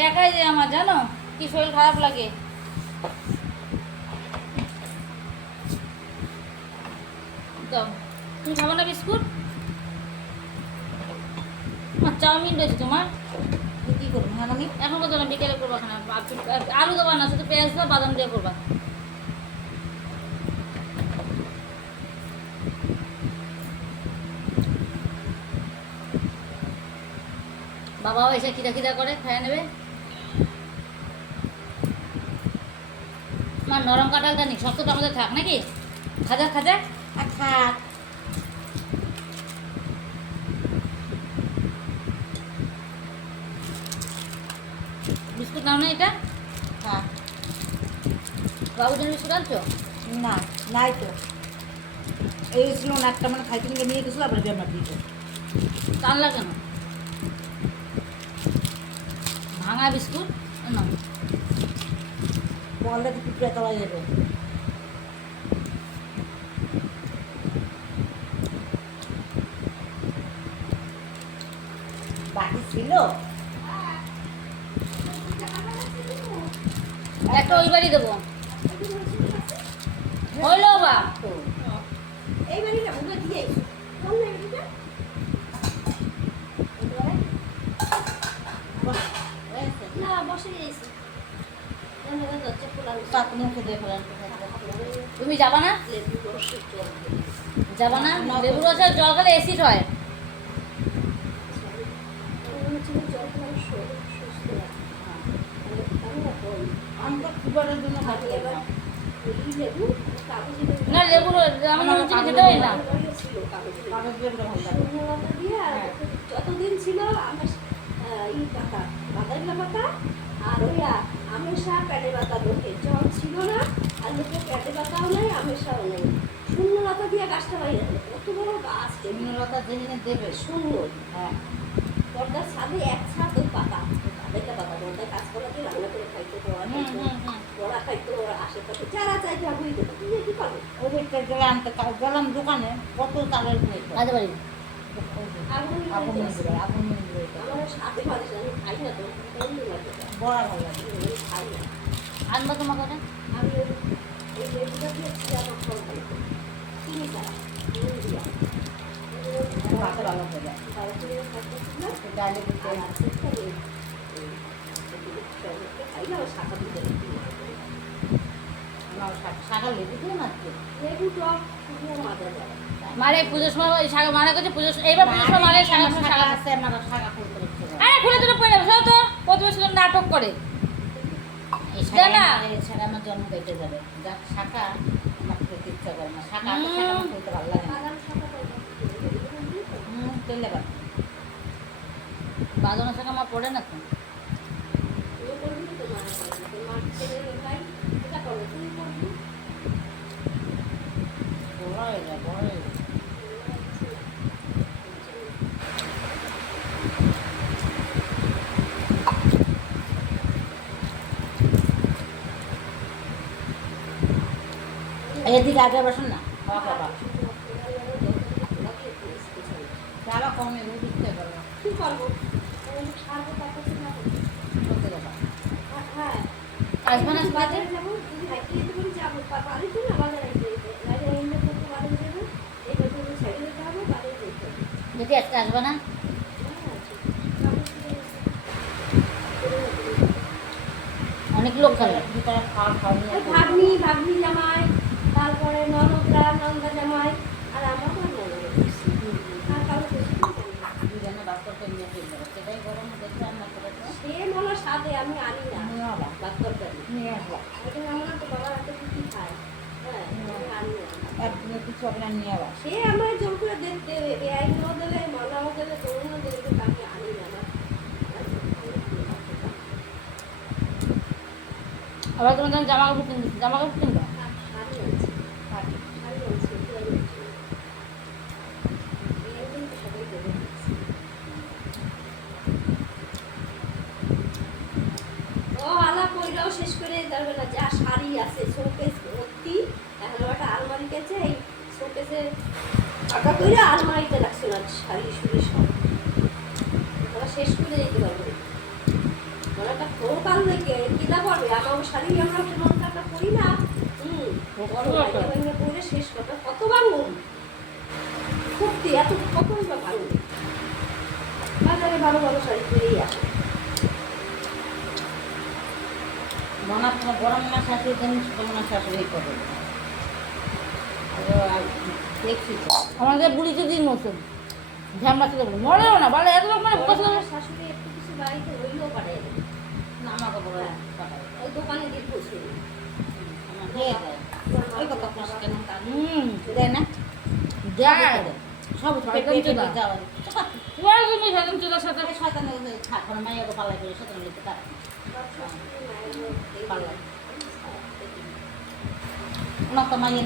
দেখাই যে আমার জানো কি শরীর খারাপ লাগে। তো তুমি খাবো না বিস্কুট? আমার চাউমিন রয়েছে তোমার, কি করবো হ্যাঁ আমি এখন কত না বিকেলে করবা খানা। আলু দেবা না, শুধু পেঁয়াজ দেওয়া বাদাম দিয়ে করবা। বাবাও এসে খিদা খিদা করে খাইয়ে নেবে। আমার নরম কাঁঠালটা নি, শক্তটা আমাদের থাক নাকি? খাজা খাজা আর থাক। বিস্কুট নাও না এটা? হ্যাঁ বাবুর জন্য বিস্কুট আনছো? না নাই তো, এই ছিল না একটা মানে খাইতে নিয়ে গেছিলো আবার বেমার দিয়েছে। টানলা কেন? ভাঙা বিস্কুট না, বললে তো পিঁপড়ে তলা যাবে। বাকি ছিল একটা ওই বাড়ি দেবো। হইলো বা তো এই বাড়িটা ওগুলো দিয়ে কোন বাড়িটা? না বসে গেছে। তাত মুখে দিয়ে ফেলান। তুমি যাবা না? যাবা না? লেবু রসের জল খেলে অ্যাসিড হয়। আমরা ফুটবলের জন্য খাইতে পারি না। না লেবু আমার চিনি খেতে হয় না। কাগজ লেবুটা ভালো লাগে। যতদিন ছিল আমার ই পাতা বাদাইলা পাতা আর ওই আমের শাক পেটে পাতা লোকে জল ছিল না, আর লোকে পেটে পাতাও নাই আমের শাকও নেই, শূন্য লতা দিয়ে গাছটা বাইরে কত বড় গাছ শূন্যলতা জেনে দেবে। শূন্য। হ্যাঁ দরজার ছাদে এক ছাদ ওই পাতা বাদাইলা পাতা দরজায় কাঁচকলা দিয়ে রান্না করে খাইতো, তোরা খাইতো, ওরা খাইতো, ওরা আশেপাশে যারা চাইতো আমি দিত। তুমি কি পাবো? ওদেরটা গেলে আনতে গেলাম দোকানে কত তালের প্লেট কাজে বাড়ি আগুন আপন আপন আমার সাথে মাঝে আমি খাই না তো বন্ধু লাগে বড়া ভালো লাগে। আমি খাই না। আনবা তোমাকে না? আমি ওই এই লেবুটা দিয়ে আমার ফল খাই চিনি ছাড়া নুন দিয়া ভাতে ভালো হয়ে যায়। ভালো করে খাইতেছি না ডাইলে দিতে আর আছে খাই খাই না ওই শাখা দিতে শাখা লেবু দিয়ে মারছে। লেবু টক খুব মজা যায়। মারে পুজোর সময় ওই শাক মারা করছে পুজোর এইবার পুজোর সময় মারে শাক শাখা আছে আমার শাখা খুলতে হচ্ছে। আরে খুলে দুটো পড়ে যাবে তো কত বছর নাটক করে। এই শাখা আমার জন্ম দেখতে যাবে। যাক শাখা আমার খেতে ইচ্ছা করে না। শাখা আমার খেতে ভালো লাগে না। বাদাম শাখা পাই তেলে বা বাঁধানো শাক আমার পড়ে না তো। তুমি করবি তো মারা করবি তোমার ছেলে ভাই এটা করো তুমি করবি বড় হয়ে যায় বড় হয়ে যায়। এদিকে আগে বসুন না বাবা বাবা বাবা কমে দিতে পারবো কি করবো সারবো তারপর না বলতে বাবা হ্যাঁ আসবে না বাজারে যাবো যদি হাইকিয়ে দেবো যাবো বাড়ি তো না বাজারে যেতে বাজারে এনে করতে বাজারে যাবো এই বছর ছেড়ে যেতে হবে বাজারে যেতে হবে যদি আজকে আসবে না? অনেক লোক খাবে। ভিতরে খাওয়া খাওয়া নিয়ে ভাগ্নি ভাগ্নি জামাই তারপরে ননদরা নন্দা জামাই আর আমার তো ননদ আর কারো বেশি দুজনে বাস্তবকে নিয়ে চলে যাবে সেটাই গরম দেখে রান্না করে তো সে মনে সাথে আমি আনি না নিয়ে আবার ডাক্তারদারি নিয়ে আসবা এটা আমরা তো বাবার হাতে কি খায় হ্যাঁ আমি আনি না একদিনে কিছু হবে না নিয়ে আবার সে আমার জোর করে দেখতে এআই নো দিলে মালাও দিলে তরুণ দিলে তাকে আনি না আবার তোমার জন্য জামা কাপড় কিনতে জামা কাপড় কিনবা? শাড়ি আছে শাড়ি আছে সবাই দেবে ও আলা কইরাও শেষ করে যাবে না যা শাড়ি আছে শোকেস ভর্তি এখন একটা আলমারি গেছে এই শোকেসে টাকা কইরা আলমারিতে রাখছে না শাড়ি শুড়ি সব ওরা শেষ করে দিতে পারবে ওরা একটা আনলে কে কিনা পড়বে আমার শাড়ি আমরা কেমন টাকা করি না বড় ভাইয়া ভাইয়া পরে শেষ কথা কত ভাঙুন সত্যি এত কতই বা ভাঙুন বাজারে ভালো ভালো শাড়ি পরেই আসে মনে তোমার বড় মামা শাশুড়ি দেন ছোট মামা শাশুড়ি করে দেখছি তো আমাদের বুড়ি দিদির মতন ঝামলা ছিল মরেও না বলে এত লোক মানে পছন্দ আমার শাশুড়ি একটু কিছু বাড়িতে হইলেও পাঠায় দেবে না আমাকে বড় পাঠায় ওই দোকানে দিয়ে পৌঁছে দেবে আমার দিয়ে দেয় ওই কথা কোস কেন তার দেয় না যায় সব শয়তান পেটে চোদা। যাওয়া ওরা তুমি সাধারণ চোদার সাথে শয়তানের ঠাকুর মাইয়া গো পালাই করে শয়তান লিখতে তার সব শাশুড়ি মায়ের লোক এই পাল্লা ওনা তো মাইয়া